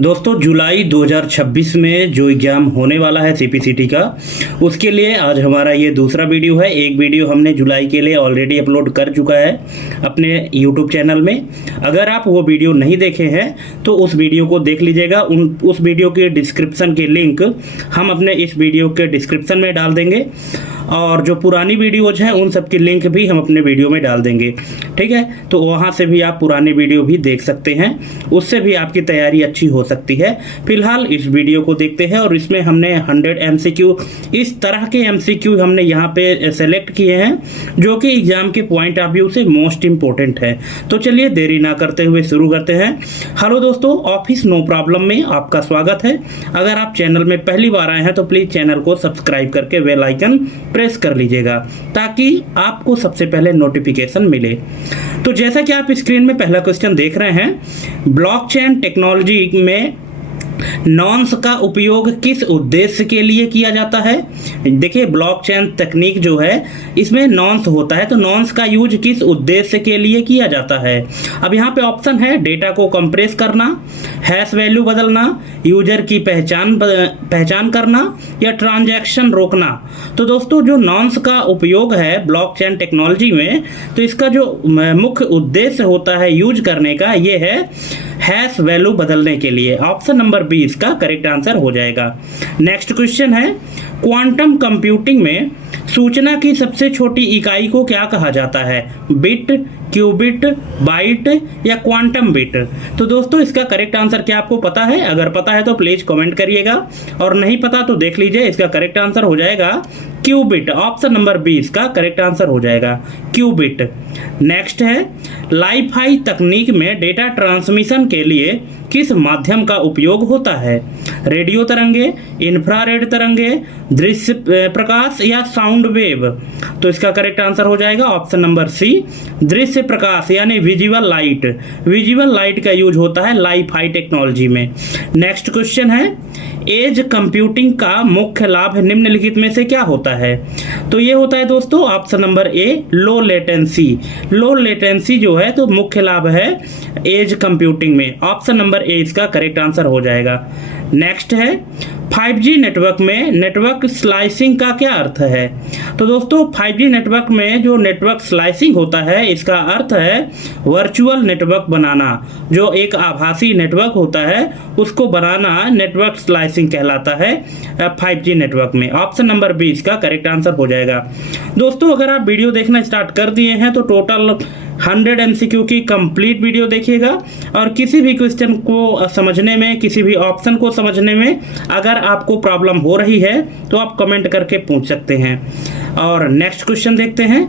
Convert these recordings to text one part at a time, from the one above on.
दोस्तों जुलाई 2026 में जो एग्ज़ाम होने वाला है सीपीसीटी का, उसके लिए आज हमारा ये दूसरा वीडियो है। एक वीडियो हमने जुलाई के लिए ऑलरेडी अपलोड कर चुका है अपने यूट्यूब चैनल में। अगर आप वो वीडियो नहीं देखे हैं तो उस वीडियो को देख लीजिएगा। उस वीडियो के डिस्क्रिप्शन की लिंक हम अपने इस वीडियो के डिस्क्रिप्शन में डाल देंगे, और जो पुरानी वीडियोज हैं उन सब की लिंक भी हम अपने वीडियो में डाल देंगे। ठीक है, तो वहाँ से भी आप पुरानी वीडियो भी देख सकते हैं, उससे भी आपकी तैयारी अच्छी हो सकती है। फिलहाल इस वीडियो को देखते हैं, और इसमें हमने 100 MCQ, इस तरह के MCQ हमने यहाँ पे सेलेक्ट किए हैं जो कि एग्जाम के पॉइंट ऑफ व्यू से मोस्ट इंपॉर्टेंट है। तो चलिए देरी ना करते हुए शुरू करते हैं। हेलो दोस्तों, ऑफिस नो प्रॉब्लम में आपका स्वागत है। अगर आप चैनल में पहली बार आए हैं तो प्लीज़ चैनल को सब्सक्राइब करके बेल आइकन प्रेस कर लीजिएगा ताकि आपको सबसे पहले नोटिफिकेशन मिले। तो जैसा कि आप स्क्रीन में पहला क्वेश्चन देख रहे हैं, ब्लॉकचेन टेक्नोलॉजी में नॉन्स का उपयोग किस उद्देश्य के लिए किया जाता है। देखिए, ब्लॉकचेन तकनीक जो है इसमें नॉन्स होता है, तो नॉन्स का यूज किस उद्देश्य के लिए किया जाता है। अब यहाँ पे ऑप्शन है डेटा को कंप्रेस करना, हैश वैल्यू बदलना, यूजर की पहचान करना, या ट्रांजैक्शन रोकना। तो दोस्तों जो नॉन्स का उपयोग है ब्लॉकचेन टेक्नोलॉजी में, तो इसका जो मुख्य उद्देश्य होता है यूज करने का, ये है हैश वैल्यू बदलने के लिए। ऑप्शन नंबर बी इसका करेक्ट आंसर हो जाएगा। नेक्स्ट क्वेश्चन है, क्वांटम कंप्यूटिंग में सूचना की सबसे छोटी इकाई को क्या कहा जाता है। बिट, क्यूबिट, बाइट या क्वांटम बिट। तो दोस्तों इसका करेक्ट आंसर क्या आपको पता है? अगर पता है तो प्लीज कमेंट करिएगा, और नहीं पता तो देख लीजिए। इसका करेक्ट आंसर हो जाएगा क्यूबिट। ऑप्शन नंबर बी इसका करेक्ट आंसर हो जाएगा, क्यूबिट। नेक्स्ट है, लाईफाई तकनीक में डेटा ट्रांसमिशन के लिए किस माध्यम का उपयोग होता है। रेडियो तरंगे, इंफ्रारेड तरंगे, दृश्य प्रकाश या साउंड वेव। तो इसका करेक्ट आंसर हो जाएगा ऑप्शन नंबर सी, दृश्य प्रकाश यानी विजुअल लाइट। विजुअल लाइट का यूज होता है लाईफाई टेक्नोलॉजी में। नेक्स्ट क्वेश्चन है, एज कंप्यूटिंग का मुख्य लाभ निम्नलिखित में से क्या होता है। तो ये होता है दोस्तों ऑप्शन नंबर ए, लो लेटेंसी। लो लेटेंसी जो है तो मुख्य लाभ है एज कंप्यूटिंग में। ऑप्शन नंबर ए इसका करेक्ट आंसर हो जाएगा। नेक्स्ट है, 5G नेटवर्क में नेटवर्क स्लाइसिंग का क्या अर्थ है। तो दोस्तों 5G नेटवर्क में जो नेटवर्क स्लाइसिंग होता है, इसका अर्थ है वर्चुअल नेटवर्क बनाना। जो एक आभासी नेटवर्क होता है उसको बनाना नेटवर्क स्लाइसिंग कहलाता है 5G नेटवर्क में। ऑप्शन नंबर बी इसका करेक्ट आंसर हो जाएगा। दोस्तों अगर आप वीडियो देखना स्टार्ट कर दिए हैं तो टोटल 100 MCQ की कंप्लीट वीडियो देखिएगा, और किसी भी क्वेश्चन को समझने में, किसी भी ऑप्शन को समझने में अगर आपको प्रॉब्लम हो रही है तो आप कमेंट करके पूछ सकते हैं। और नेक्स्ट क्वेश्चन देखते हैं,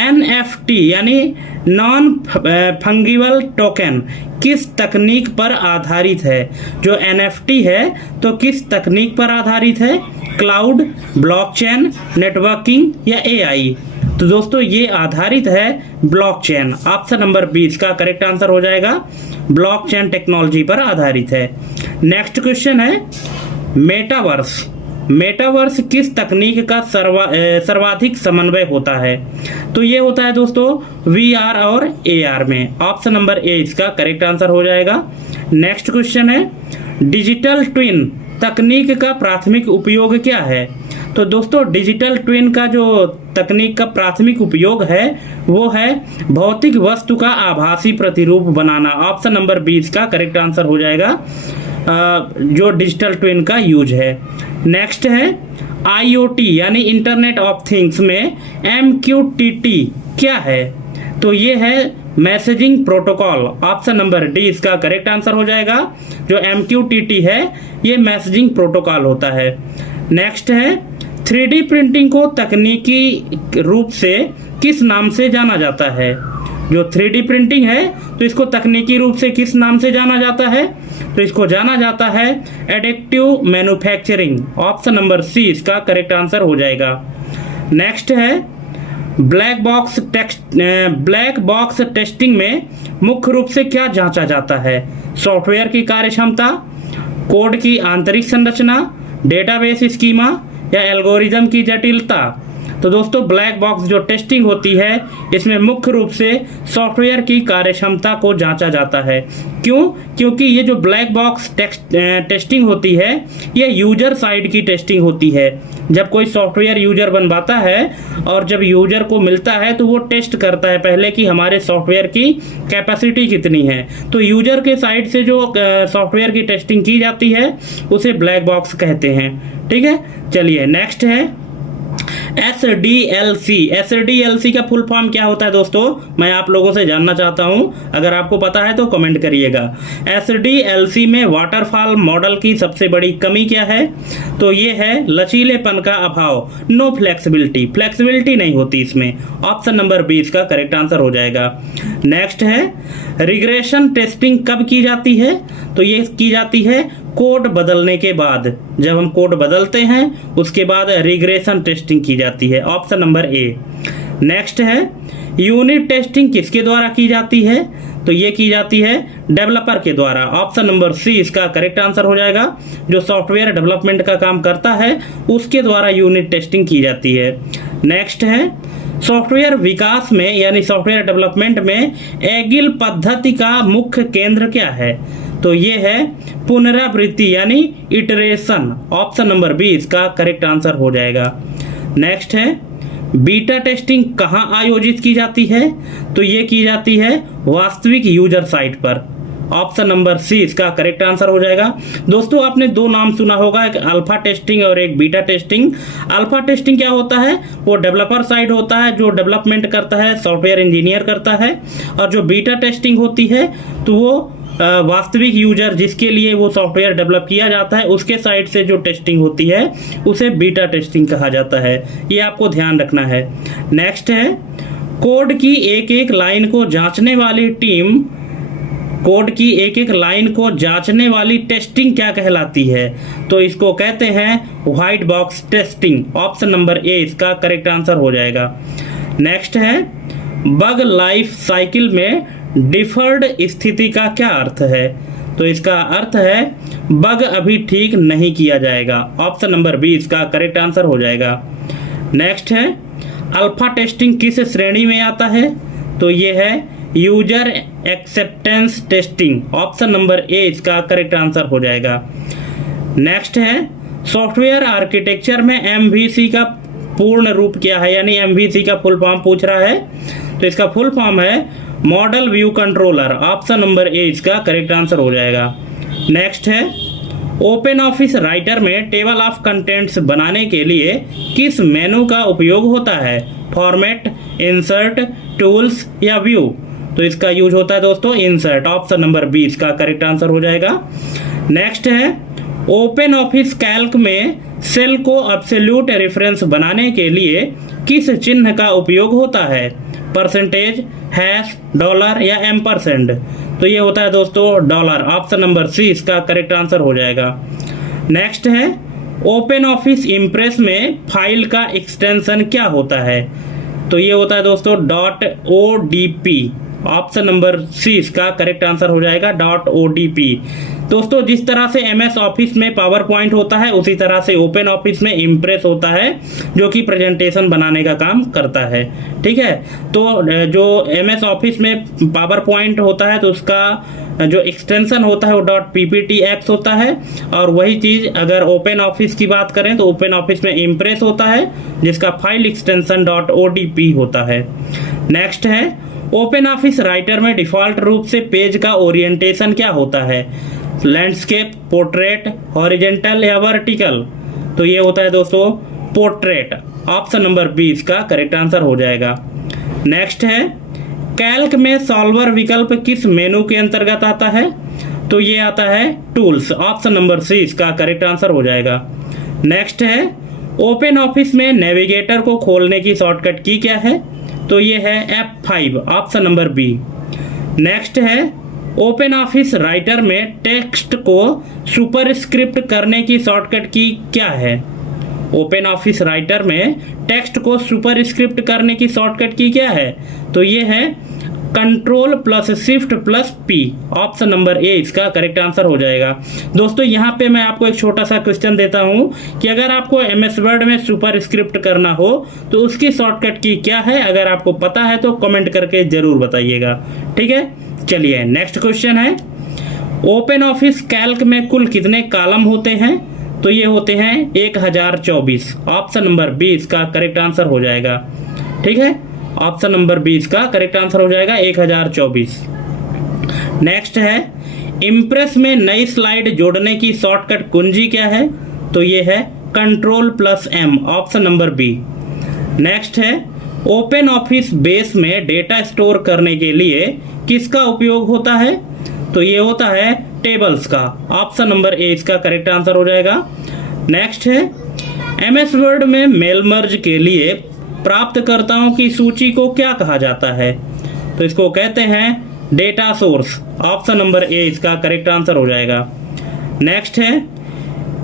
NFT यानी नॉन फंगिबल टोकन किस तकनीक पर आधारित है। जो NFT है तो किस तकनीक पर आधारित है। क्लाउड, ब्लॉकचेन, नेटवर्किंग या AI। तो दोस्तों ये आधारित है ब्लॉकचेन। ऑप्शन नंबर बी इसका करेक्ट आंसर हो जाएगा, ब्लॉकचेन टेक्नोलॉजी पर आधारित है। नेक्स्ट क्वेश्चन है, मेटावर्स। मेटावर्स किस तकनीक का सर्वाधिक समन्वय होता है। तो ये होता है दोस्तों VR और AR में। ऑप्शन नंबर ए इसका करेक्ट आंसर हो जाएगा। नेक्स्ट क्वेश्चन है, डिजिटल ट्विन तकनीक का प्राथमिक उपयोग क्या है। तो दोस्तों डिजिटल ट्विन का जो तकनीक का प्राथमिक उपयोग है वो है भौतिक वस्तु का आभासी प्रतिरूप बनाना। ऑप्शन नंबर बी इसका करेक्ट आंसर हो जाएगा, जो डिजिटल ट्विन का यूज है। नेक्स्ट है, IoT यानी इंटरनेट ऑफ थिंग्स में MQTT क्या है। तो ये है messaging protocol. Option number D इसका करेक्ट आंसर हो जाएगा। जो MQTT है ये मैसेजिंग प्रोटोकॉल होता है। नेक्स्ट है, 3D प्रिंटिंग को तकनीकी रूप से किस नाम से जाना जाता है। जो 3D प्रिंटिंग है तो इसको तकनीकी रूप से किस नाम से जाना जाता है। तो इसको जाना जाता है additive manufacturing. Option number C इसका करेक्ट आंसर हो जाएगा। नेक्स्ट है, ब्लैक बॉक्स टेस्टिंग में मुख्य रूप से क्या जांचा जाता है। सॉफ्टवेयर की कार्यक्षमता, कोड की आंतरिक संरचना, डेटाबेस स्कीमा या एल्गोरिदम की जटिलता। तो दोस्तों ब्लैक बॉक्स जो टेस्टिंग होती है इसमें मुख्य रूप से सॉफ्टवेयर की कार्यक्षमता को जांचा जाता है। क्यों? क्योंकि ये जो ब्लैक बॉक्स टेस्टिंग होती है ये यूजर साइड की टेस्टिंग होती है। जब कोई सॉफ्टवेयर यूजर बनवाता है और जब यूजर को मिलता है तो वो टेस्ट करता है पहले कि हमारे सॉफ्टवेयर की कैपेसिटी कितनी है। तो यूजर के साइड से जो सॉफ्टवेयर की टेस्टिंग की जाती है उसे ब्लैक बॉक्स कहते हैं। ठीक है, चलिए नेक्स्ट है SDLC। SDLC का फुल फॉर्म क्या होता है दोस्तों, मैं आप लोगों से जानना चाहता हूं, अगर आपको पता है तो कमेंट करिएगा। SDLC में वाटरफॉल मॉडल की सबसे बड़ी कमी क्या है? तो ये है लचीलेपन का अभाव, नो फ्लेक्सिबिलिटी, फ्लेक्सिबिलिटी नहीं होती इसमें। ऑप्शन नंबर 20 का करेक्ट आंसर हो जाएगा। नेक्स्ट है रिग्रेशन टेस्टिंग कब की जाती है? तो ये की जाती है कोड बदलने के बाद। जब हम कोड बदलते हैं उसके बाद रिग्रेशन टेस्टिंग की जाती है। Option number A. नेक्स्ट है यूनिट टेस्टिंग किसके द्वारा की जाती है? तो ये की जाती है डेवलपर के द्वारा। ऑप्शन नंबर सी इसका करेक्ट आंसर हो जाएगा। जो सॉफ्टवेयर डेवलपमेंट का काम करता है उसके द्वारा यूनिट टेस्टिंग की जाती है। नेक्स्ट है सॉफ्टवेयर विकास में यानी सॉफ्टवेयर डेवलपमेंट में एगिल पद्धति का मुख्य केंद्र क्या है? तो ये है पुनरावृत्ति यानी इटरेशन। ऑप्शन नंबर बी इसका करेक्ट आंसर हो जाएगा। नेक्स्ट है बीटा टेस्टिंग कहाँ आयोजित की जाती है? तो ये की जाती है वास्तविक यूजर साइट पर। ऑप्शन नंबर सी इसका करेक्ट आंसर हो जाएगा। दोस्तों आपने दो नाम सुना होगा, एक अल्फा टेस्टिंग और एक बीटा टेस्टिंग। अल्फा टेस्टिंग क्या होता है? वो डेवलपर साइड होता है, जो डेवलपमेंट करता है सॉफ्टवेयर इंजीनियर करता है। और जो बीटा टेस्टिंग होती है तो वो वास्तविक यूजर जिसके लिए वो सॉफ्टवेयर डेवलप किया जाता है उसके साइड से जो टेस्टिंग होती है उसे बीटा टेस्टिंग कहा जाता है। ये आपको ध्यान रखना है। नेक्स्ट है कोड की एक एक लाइन को जांचने वाली टीम, कोड की एक एक लाइन को जांचने वाली टेस्टिंग क्या कहलाती है? तो इसको कहते हैं white box testing. Option number A इसका करेक्ट आंसर हो जाएगा। नेक्स्ट है बग लाइफ साइकिल में डिफर्ड स्थिति का क्या अर्थ है? तो इसका अर्थ है बग अभी ठीक नहीं किया जाएगा। ऑप्शन नंबर बी इसका करेक्ट आंसर हो जाएगा। नेक्स्ट है अल्फा टेस्टिंग किस श्रेणी में आता है? तो ये है user acceptance testing. Option number A इसका करेक्ट आंसर हो जाएगा। नेक्स्ट है सॉफ्टवेयर आर्किटेक्चर में MVC का पूर्ण रूप क्या है, यानी MVC का फुल फॉर्म पूछ रहा है। तो इसका फुल फॉर्म है model view controller. Option number A इसका करेक्ट आंसर हो जाएगा। नेक्स्ट है ओपन ऑफिस राइटर में टेबल ऑफ कंटेंट्स बनाने के लिए किस मेनू का उपयोग होता है? फॉर्मेट, इंसर्ट, टूल्स या व्यू? तो इसका यूज होता है दोस्तों इंसर्ट। ऑप्शन नंबर बी इसका करेक्ट आंसर हो जाएगा। नेक्स्ट है ओपन ऑफिस कैल्क में सेल को एब्सोल्यूट रेफरेंस बनाने के लिए किस चिन्ह का उपयोग होता है? परसेंटेज, हैश, डॉलर या एम्परसेंड? तो ये होता है दोस्तों डॉलर। ऑप्शन नंबर सी इसका करेक्ट आंसर हो जाएगा। नेक्स्ट है ओपन ऑफिस इम्प्रेस में फाइल का एक्सटेंशन क्या होता है? तो ये होता है दोस्तों .odp। ऑप्शन नंबर सी इसका करेक्ट आंसर हो जाएगा .odp। दोस्तों जिस तरह से MS ऑफिस में पावर पॉइंट होता है उसी तरह से ओपन ऑफिस में इम्प्रेस होता है जो कि प्रेजेंटेशन बनाने का काम करता है। ठीक है, तो जो MS ऑफिस में पावर पॉइंट होता है तो उसका जो एक्सटेंशन होता है वो .pptx होता है। और वही चीज़ अगर ओपन ऑफिस की बात करें तो ओपन ऑफिस में इम्प्रेस होता है जिसका फाइल एक्सटेंशन .odp होता है। नेक्स्ट है ओपन ऑफिस राइटर में डिफ़ॉल्ट रूप से पेज का ओरिएंटेशन क्या होता है? लैंडस्केप, पोर्ट्रेट, हॉरिजेंटल या वर्टिकल? तो ये होता है दोस्तों पोर्ट्रेट। ऑप्शन नंबर बी इसका करेक्ट आंसर हो जाएगा। नेक्स्ट है कैल्क में सॉल्वर विकल्प किस मेनू के अंतर्गत आता है? तो ये आता है टूल्स। ऑप्शन नंबर सी इसका करेक्ट आंसर हो जाएगा। नेक्स्ट है ओपन ऑफिस में नेविगेटर को खोलने की शॉर्टकट की क्या है? तो ये है F5। Option number B. Next है ओपन ऑफिस राइटर में टेक्स्ट को सुपरस्क्रिप्ट करने की शॉर्टकट की क्या है? ओपन ऑफिस राइटर में टेक्स्ट को सुपरस्क्रिप्ट करने की शॉर्टकट की क्या है? तो ये है control plus shift plus P. Option number A इसका करेक्ट आंसर हो जाएगा। दोस्तों यहाँ पे मैं आपको एक छोटा सा क्वेश्चन देता हूँ कि अगर आपको MS वर्ड में सुपर स्क्रिप्ट करना हो तो उसकी शॉर्टकट की क्या है। अगर आपको पता है तो कमेंट करके जरूर बताइएगा, ठीक है। चलिए नेक्स्ट क्वेश्चन है, ओपन ऑफिस कैल्क में कुल कितने कॉलम होते हैं। तो ये होते हैं 1024। ऑप्शन नंबर बी इसका करेक्ट आंसर हो जाएगा, ठीक है। ऑप्शन नंबर बी इसका करेक्ट आंसर हो जाएगा 1024। नेक्स्ट है, इम्प्रेस में नई स्लाइड जोड़ने की शॉर्टकट कुंजी क्या है। तो ये है control plus M। Option number B. Next है, ओपन ऑफिस बेस में डेटा स्टोर करने के लिए किसका उपयोग होता है। तो ये होता है टेबल्स का। ऑप्शन नंबर ए इसका करेक्ट आंसर हो जाएगा। नेक्स्ट है, MS वर्ड में मेल मर्ज के लिए प्राप्तकर्ताओं की सूची को क्या कहा जाता है। तो इसको कहते हैं data source. Option number A इसका करेक्ट आंसर हो जाएगा। नेक्स्ट है,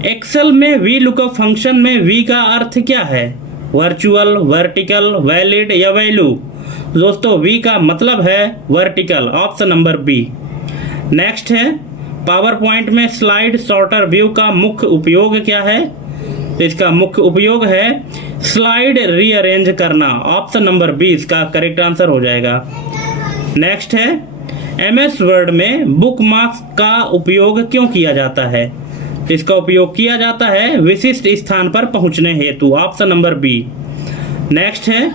एक्सेल में वी लुकअप फंक्शन में वी का अर्थ क्या है। वर्चुअल, वर्टिकल, वैलिड या वैल्यू। दोस्तों वी का मतलब है vertical. Option number B. Next है, पावर पॉइंट में स्लाइड सॉर्टर व्यू का मुख्य उपयोग क्या है। तो इसका मुख्य उपयोग है स्लाइड रीअरेंज करना। ऑप्शन नंबर बी इसका करेक्ट आंसर हो जाएगा। नेक्स्ट है, MS वर्ड में बुकमार्क्स का उपयोग क्यों किया जाता है। तो इसका उपयोग किया जाता है विशिष्ट स्थान पर पहुंचने हेतु। Option number B. नेक्स्ट है,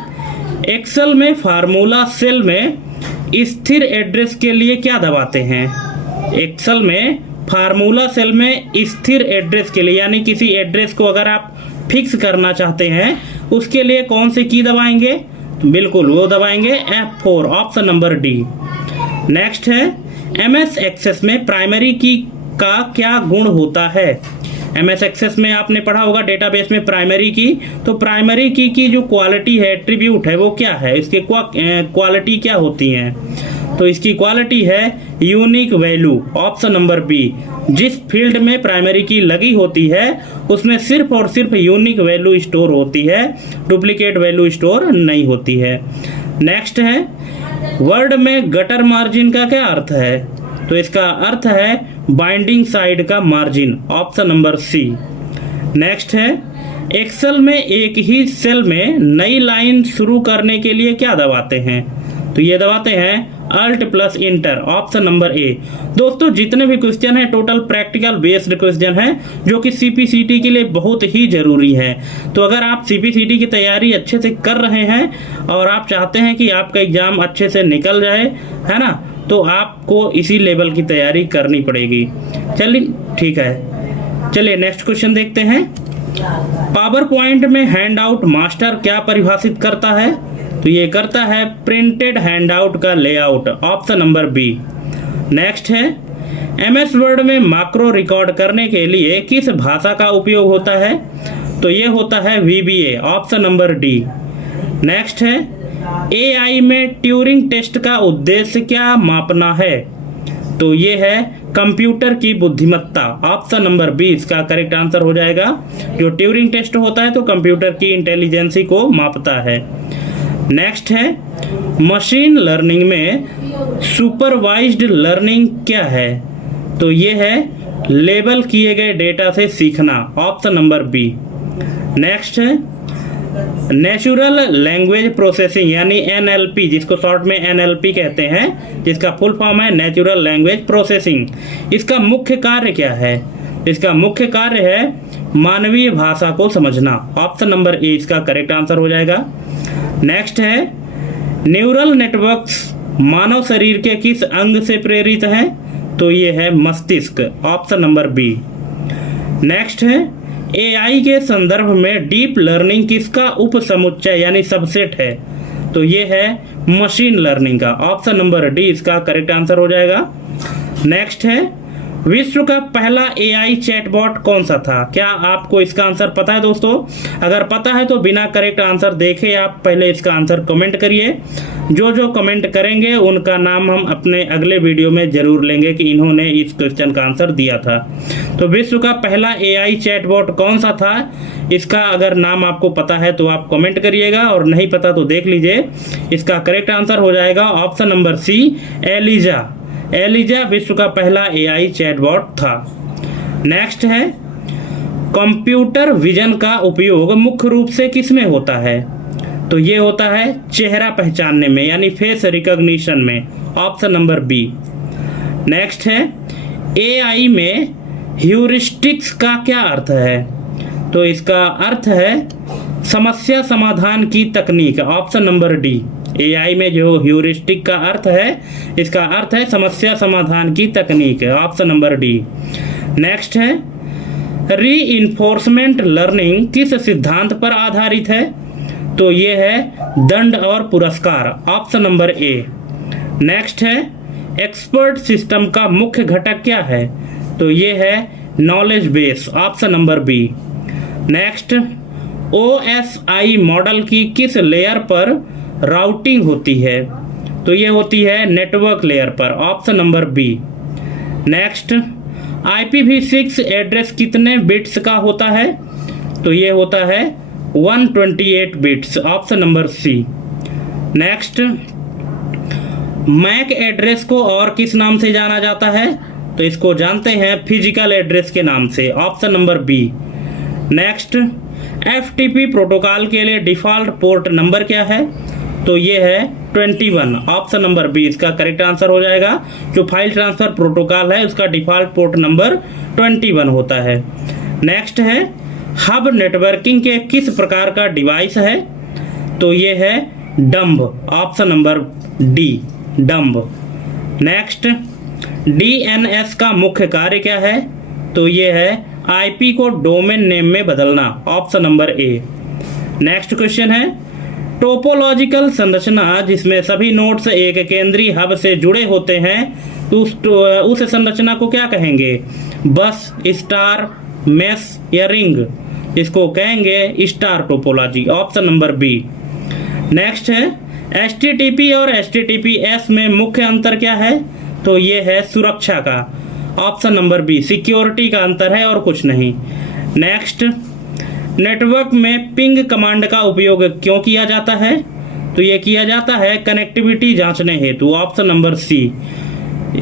एक्सेल में फार्मूला सेल में स्थिर एड्रेस के लिए क्या दबाते हैं। एक्सेल में फार्मूला सेल में स्थिर एड्रेस के लिए यानी किसी एड्रेस को अगर आप फिक्स करना चाहते हैं उसके लिए कौन सी की दबाएंगे। बिल्कुल वो दबाएंगे F4। Option number D. Next है, MS एक्सेस में प्राइमरी की का क्या गुण होता है। MS एक्सेस में आपने पढ़ा होगा डेटाबेस में प्राइमरी की। तो प्राइमरी की जो क्वालिटी है, एट्रीब्यूट है, वो क्या है, इसके क्वालिटी क्या होती हैं। तो इसकी क्वालिटी है unique value. Option number B. जिस फील्ड में प्राइमरी की लगी होती है उसमें सिर्फ और सिर्फ यूनिक वैल्यू स्टोर होती है, डुप्लीकेट वैल्यू स्टोर नहीं होती है। नेक्स्ट है, वर्ड में गटर मार्जिन का क्या अर्थ है। तो इसका अर्थ है बाइंडिंग साइड का margin. Option number C. Next है, एक्सेल में एक ही सेल में नई लाइन शुरू करने के लिए क्या दबाते हैं। तो ये दबाते हैं Alt plus inter. Option number ए। दोस्तों जितने भी क्वेश्चन हैं टोटल प्रैक्टिकल बेस्ड क्वेश्चन हैं जो कि CPCT के लिए बहुत ही जरूरी है। तो अगर आप CPCT की तैयारी अच्छे से कर रहे हैं और आप चाहते हैं कि आपका एग्जाम अच्छे से निकल जाए, है ना, तो आपको इसी लेवल की तैयारी करनी पड़ेगी। चलिए ठीक है, चलिए नेक्स्ट क्वेश्चन देखते हैं। पावर पॉइंट में हैंड आउट मास्टर क्या परिभाषित करता है। तो ये करता है प्रिंटेड हैंडआउट का layout. Option number B. Next है, MS वर्ड में मैक्रो रिकॉर्ड करने के लिए किस भाषा का उपयोग होता है। तो ये होता है VBA। Option number D. Next है, AI में ट्यूरिंग टेस्ट का उद्देश्य क्या मापना है। तो ये है कंप्यूटर की बुद्धिमत्ता। ऑप्शन नंबर बी इसका करेक्ट आंसर हो जाएगा। जो ट्यूरिंग टेस्ट होता है तो कंप्यूटर की इंटेलिजेंसी को मापता है। नेक्स्ट है, मशीन लर्निंग में सुपरवाइज्ड लर्निंग क्या है। तो ये है लेबल किए गए डेटा से सीखना। Option number B. नेक्स्ट है, नेचुरल लैंग्वेज प्रोसेसिंग यानी NLP, जिसको शॉर्ट में NLP कहते हैं, जिसका फुल फॉर्म है नेचुरल लैंग्वेज प्रोसेसिंग। इसका मुख्य कार्य क्या है। इसका मुख्य कार्य है मानवीय भाषा को समझना। ऑप्शन नंबर ए इसका करेक्ट आंसर हो जाएगा। नेक्स्ट है, न्यूरल नेटवर्क्स मानव शरीर के किस अंग से प्रेरित हैं। तो ये है मस्तिष्क। Option number B. नेक्स्ट है, AI के संदर्भ में डीप लर्निंग किसका उपसमुच्चय यानी सबसेट है। तो ये है मशीन लर्निंग का। ऑप्शन नंबर डी इसका करेक्ट आंसर हो जाएगा। नेक्स्ट है, विश्व का पहला AI चैटबॉट कौन सा था। क्या आपको इसका आंसर पता है दोस्तों। अगर पता है तो बिना करेक्ट आंसर देखे आप पहले इसका आंसर कमेंट करिए। जो जो कमेंट करेंगे उनका नाम हम अपने अगले वीडियो में जरूर लेंगे कि इन्होंने इस क्वेश्चन का आंसर दिया था। तो विश्व का पहला AI चैटबॉट कौन सा था? इसका अगर नाम आपको पता है तो आप कमेंट करिएगा, और नहीं पता तो देख लीजिए। इसका करेक्ट आंसर हो जाएगा option number C, Eliza. Eliza विश्व का पहला AI चैटबॉट था। नेक्स्ट है, कंप्यूटर विजन का उपयोग मुख्य रूप से किस में होता है? तो ये होता है चेहरा पहचानने में, यानी फेस रिकॉग्निशन में, ऑप्शन नंबर बी। नेक्स्ट है, AI में ह्यूरिस्टिक्स का क्या अर्थ है? तो इसका अर्थ है समस्या समाधान की तकनीक, ऑप्शन नंबर डी। AI में जो ह्यूरिस्टिक का अर्थ है, इसका अर्थ है समस्या समाधान की तकनीक, ऑप्शन नंबर डी। नेक्स्ट है, रीइंफोर्समेंट लर्निंग किस सिद्धांत पर आधारित है? तो ये है दंड और पुरस्कार, ऑप्शन नंबर ए। नेक्स्ट है, एक्सपर्ट सिस्टम का मुख्य घटक क्या है? तो ये है knowledge base, option number B. Next, OSI model की किस लेयर पर राउटिंग होती है? तो ये होती है नेटवर्क लेयर पर, option number B. Next, IPv6 address कितने बिट्स का होता है? तो ये होता है 128 bits, option number C. Next, MAC address को और किस नाम से जाना जाता है? तो इसको जानते हैं फिजिकल एड्रेस के नाम से, option number B. Next, FTP protocol के लिए डिफॉल्ट पोर्ट नंबर क्या है? तो ये है 21, ऑप्शन नंबर बी इसका करेक्ट आंसर हो जाएगा। जो फाइल ट्रांसफर प्रोटोकॉल है उसका डिफॉल्ट पोर्ट नंबर 21 होता है। नेक्स्ट है, हब नेटवर्किंग के किस प्रकार का डिवाइस है? तो ये है dumb, option number D, dumb. Next, DNS का मुख्य कार्य क्या है? तो ये है IP को डोमेन नेम में बदलना, option number A. Next question है, टोपोलॉजिकल संरचना जिसमें सभी नोड्स एक केंद्रीय हब से जुड़े होते हैं, तो उस संरचना को क्या कहेंगे? बस, स्टार, मेस या रिंग? इसको कहेंगे star topology, option number B. Next है, HTTP और HTTPS में मुख्य अंतर क्या है? तो ये है सुरक्षा का, ऑप्शन नंबर बी, सिक्योरिटी का अंतर है और कुछ नहीं। नेक्स्ट, नेटवर्क में पिंग कमांड का उपयोग क्यों किया जाता है? तो ये किया जाता है कनेक्टिविटी जांचने हेतु, ऑप्शन नंबर सी।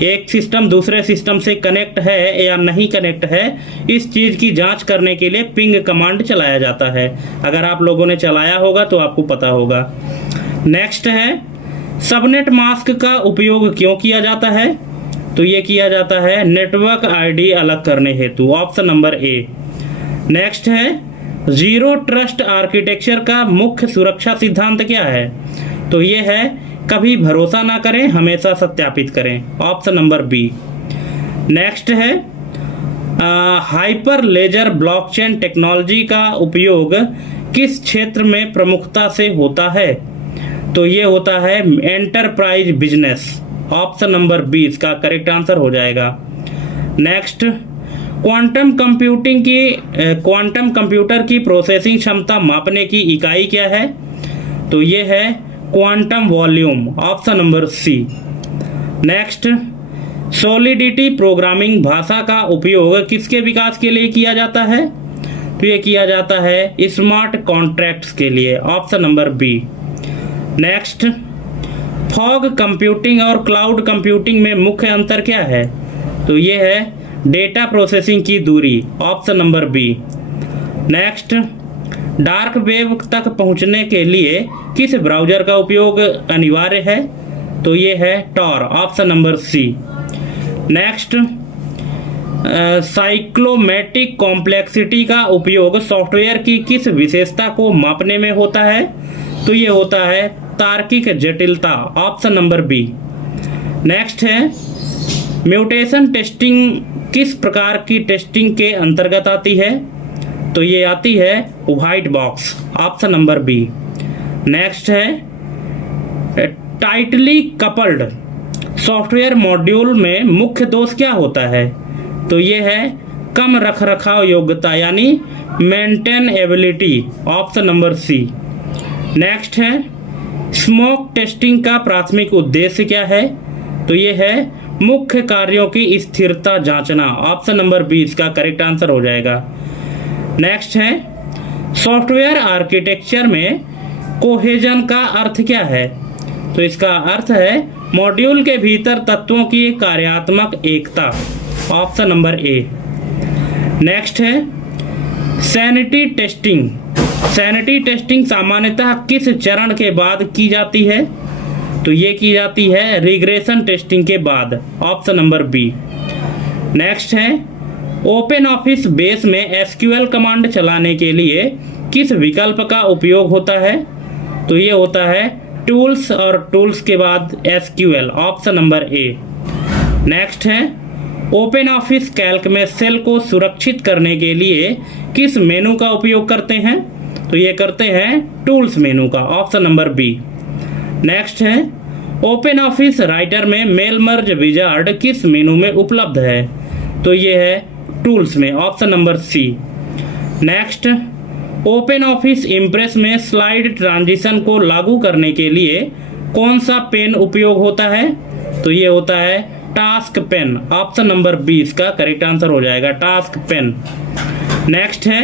एक सिस्टम दूसरे सिस्टम से कनेक्ट है या नहीं कनेक्ट है, इस चीज की जांच करने के लिए पिंग कमांड चलाया जाता है। अगर आप लोगों ने चलाया होगा तो आपको पता होगा। नेक्स्ट है, सबनेट मास्क का उपयोग क्यों किया जाता है? तो ये किया जाता है नेटवर्क ID अलग करने हेतु, ऑप्शन नंबर ए। नेक्स्ट है, जीरो ट्रस्ट आर्किटेक्चर का मुख्य सुरक्षा सिद्धांत क्या है? तो ये है कभी भरोसा ना करें, हमेशा सत्यापित करें, ऑप्शन नंबर बी। नेक्स्ट है, हाइपर लेजर ब्लॉकचेन टेक्नोलॉजी का उपयोग किस क्षेत्र में प्रमुखता से होता है? तो ये होता है enterprise business, option number B इसका करेक्ट आंसर हो जाएगा। नेक्स्ट, क्वांटम कंप्यूटर की प्रोसेसिंग क्षमता मापने की इकाई क्या है? तो ये है quantum volume, option number C. Next, solidity programming भाषा का उपयोग किसके विकास के लिए किया जाता है? तो ये किया जाता है स्मार्ट कॉन्ट्रैक्ट्स के लिए, option number B. Next, fog computing और क्लाउड कंप्यूटिंग में मुख्य अंतर क्या है? तो ये है डेटा प्रोसेसिंग की दूरी, option number B. Next, dark web तक पहुंचने के लिए किस ब्राउजर का उपयोग अनिवार्य है? तो ये है tor, option number C. Next, cyclomatic complexity का उपयोग सॉफ्टवेयर की किस विशेषता को मापने में होता है? तो ये होता है तार्किक जटिलता, ऑप्शन नंबर बी। नेक्स्ट है, म्यूटेशन टेस्टिंग किस प्रकार की टेस्टिंग के अंतर्गत आती है? तो ये आती है white box, option number B. Next है, टाइटली कपल्ड सॉफ्टवेयर मॉड्यूल में मुख्य दोष क्या होता है? तो ये है कम रखरखाव योग्यता, यानी maintainability, option number C. Next है, स्मोक टेस्टिंग का प्राथमिक उद्देश्य क्या है? तो ये है मुख्य कार्यों की स्थिरता जांचना। ऑप्शन नंबर बी इसका करेक्ट आंसर हो जाएगा। नेक्स्ट है सॉफ्टवेयर आर्किटेक्चर में कोहेजन का अर्थ क्या है? तो इसका अर्थ है मॉड्यूल के भीतर तत्वों की कार्यात्मक एकता। Option number A. नेक्स्ट है सैनिटी टेस्टिंग। सैनिटी टेस्टिंग सामान्यतः किस चरण के बाद की जाती है? तो ये की जाती है रिग्रेशन टेस्टिंग के बाद। Option number B. नेक्स्ट है ओपन ऑफिस बेस में एसक्यूएल कमांड चलाने के लिए किस विकल्प का उपयोग होता है? तो ये होता है टूल्स और टूल्स के बाद SQL. Option number A. Next है ओपन ऑफिस कैल्क में सेल को सुरक्षित करने के लिए किस मेनू का उपयोग करते हैं? तो ये करते हैं टूल्स मेनू का। Option number B. नेक्स्ट है ओपन ऑफिस राइटर में मेल मर्ज विजार्ड किस मेनू में उपलब्ध है? तो ये है टूल्स में। Option number C. Next open office impress में स्लाइड ट्रांजिशन को लागू करने के लिए कौन सा पेन उपयोग होता है? तो ये होता है task pane. Option number B इसका करेक्ट आंसर हो जाएगा, टास्क पेन। नेक्स्ट है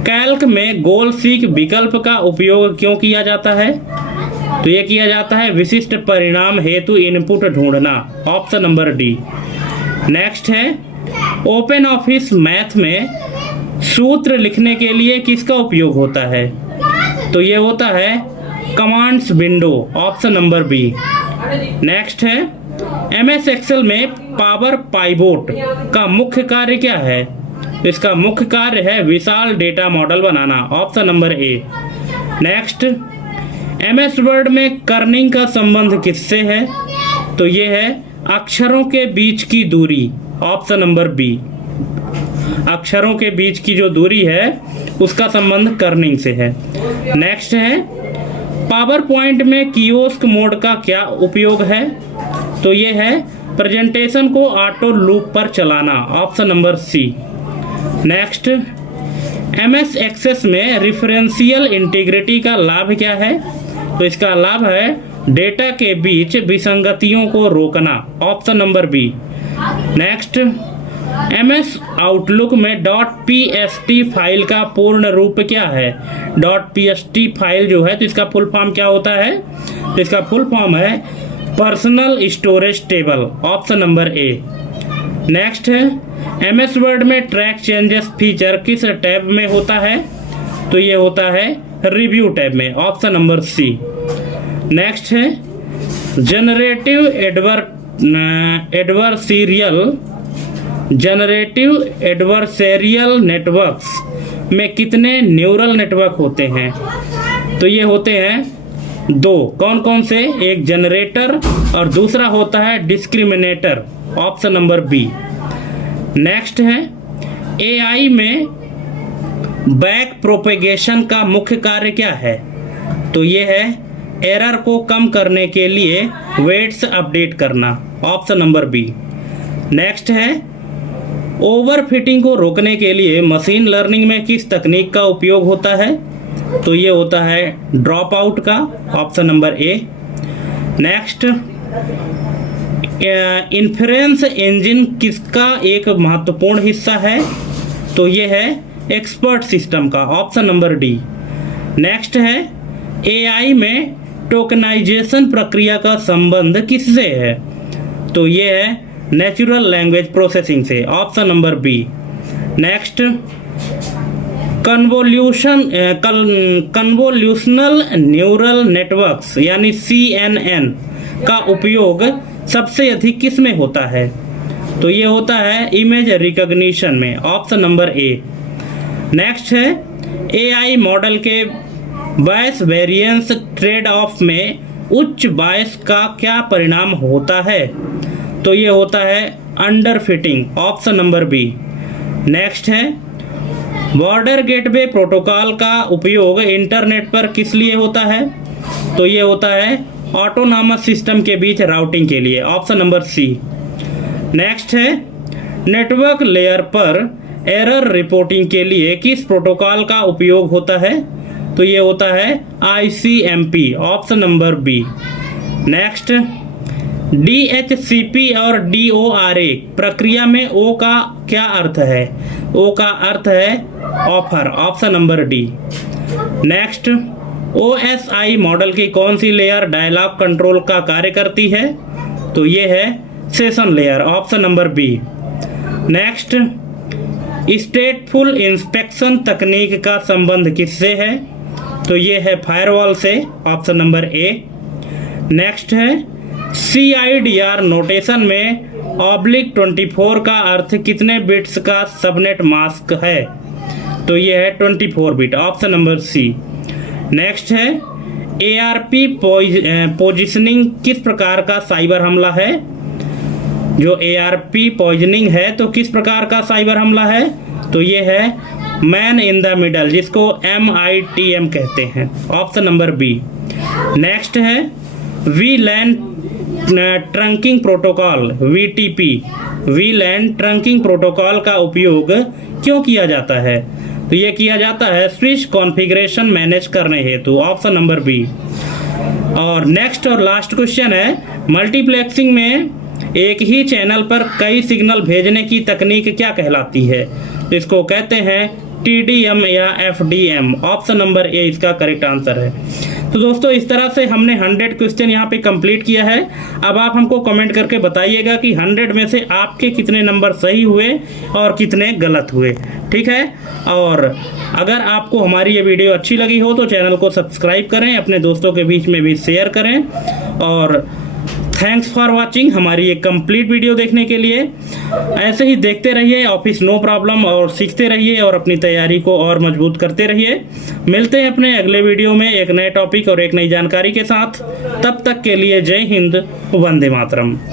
कैल्क में गोल सीक विकल्प का उपयोग क्यों किया जाता है? तो ये किया जाता है विशिष्ट परिणाम हेतु इनपुट ढूंढना। Option number D. नेक्स्ट है ओपन ऑफिस मैथ में सूत्र लिखने के लिए किसका उपयोग होता है? तो ये होता है commands window. Option number B. Next है एमएस एक्सेल में पावर पाइवोट का मुख्य कार्य क्या है? इसका मुख्य कार्य है विशाल डेटा मॉडल बनाना। Option number A. Next MS word में कर्निंग का संबंध किससे है? तो ये है अक्षरों के बीच की दूरी। Option number B. अक्षरों के बीच की जो दूरी है उसका संबंध कर्निंग से है। नेक्स्ट है पावर पॉइंट में कियोस्क मोड का क्या उपयोग है? तो ये है प्रेजेंटेशन को ऑटो लूप पर चलाना। Option number C. Next MS access में रिफरेंशियल इंटीग्रिटी का लाभ क्या है? तो इसका लाभ है डेटा के बीच विसंगतियों को रोकना। Option number B. Next MS outlook में .pst फाइल का पूर्ण रूप क्या है? .pst फाइल जो है तो इसका फुल फॉर्म क्या होता है? तो इसका फुल फॉर्म है personal storage table. Option number A. Next है एमएस वर्ड में ट्रैक चेंजेस फीचर किस टैब में होता है? तो ये होता है रिव्यू टैब में। Option number C. नेक्स्ट है जनरेटिव एडवर्सेरियल नेटवर्क्स में कितने न्यूरल नेटवर्क होते हैं? तो ये होते हैं दो। कौन कौन से? एक जनरेटर और दूसरा होता है discriminator. Option number B. Next है एआई में बैक प्रोपेगेशन का मुख्य कार्य क्या है? तो ये है एरर को कम करने के लिए वेट्स अपडेट करना। Option number B. नेक्स्ट है ओवरफिटिंग को रोकने के लिए मशीन लर्निंग में किस तकनीक का उपयोग होता है? तो ये होता है ड्रॉप आउट का। Option number A. Next inference engine किसका एक महत्वपूर्ण हिस्सा है? तो ये है एक्सपर्ट सिस्टम का। Option number D. नेक्स्ट है एआई में टोकनाइजेशन प्रक्रिया का संबंध किससे है? तो ये है नेचुरल लैंग्वेज प्रोसेसिंग से। Option number B. Next convolutional neural networks यानी CNN का उपयोग सबसे अधिक किस में होता है? तो ये होता है इमेज रिकॉग्निशन में। Option number A. नेक्स्ट है एआई मॉडल के बायस वेरिएंस ट्रेड ऑफ में उच्च बायस का क्या परिणाम होता है? तो ये होता है under fitting. Option number B. Next है बॉर्डर गेटवे प्रोटोकॉल का उपयोग इंटरनेट पर किस लिए होता है? तो ये होता है ऑटोनॉमस सिस्टम के बीच राउटिंग के लिए। Option number C. नेक्स्ट है नेटवर्क लेयर पर एरर रिपोर्टिंग के लिए किस प्रोटोकॉल का उपयोग होता है? तो ये होता है ICMP। Option number B. Next DHCP और DORA प्रक्रिया में O का क्या अर्थ है? O का अर्थ है offer, option number D. Next, OSI model की कौन सी लेयर डायलॉग कंट्रोल का कार्य करती है? तो ये है session layer, option number B. Next, stateful inspection तकनीक का संबंध किससे है? तो ये है फायरवॉल से, ऑप्शन नंबर ए। नेक्स्ट है CIDR नोटेशन में /24 का अर्थ कितने बिट्स का सबनेट मास्क है? तो ये है 24 bit, option number C. Next है ARP पोजिशनिंग किस प्रकार का साइबर हमला है? जो ARP पॉइजनिंग है तो किस प्रकार का साइबर हमला है? तो ये है मैन इन द मिडल, जिसको MITM कहते हैं, ऑप्शन नंबर बी। नेक्स्ट है VLAN trunking protocol VTP, VLAN trunking protocol का उपयोग क्यों किया जाता है? तो ये किया जाता है स्विच कॉन्फ़िगरेशन मैनेज करने हेतु, ऑप्शन नंबर बी। और नेक्स्ट और लास्ट क्वेश्चन है मल्टीप्लेक्सिंग में एक ही चैनल पर कई सिग्नल भेजने की तकनीक क्या कहलाती है? तो इसको कहते हैं TDM या FDM, ऑप्शन नंबर ए इसका करेक्ट आंसर है। तो दोस्तों इस तरह से हमने 100 क्वेश्चन यहाँ पे कंप्लीट किया है। अब आप हमको कमेंट करके बताइएगा कि 100 में से आपके कितने नंबर सही हुए और कितने गलत हुए, ठीक है। और अगर आपको हमारी ये वीडियो अच्छी लगी हो तो चैनल को सब्सक्राइब करें, अपने दोस्तों के बीच में भी शेयर करें। और थैंक्स फॉर वाचिंग हमारी ये कंप्लीट वीडियो देखने के लिए। ऐसे ही देखते रहिए ऑफिस नो प्रॉब्लम और सीखते रहिए और अपनी तैयारी को और मजबूत करते रहिए। मिलते हैं अपने अगले वीडियो में एक नए टॉपिक और एक नई जानकारी के साथ। तब तक के लिए जय हिंद, वंदे मातरम।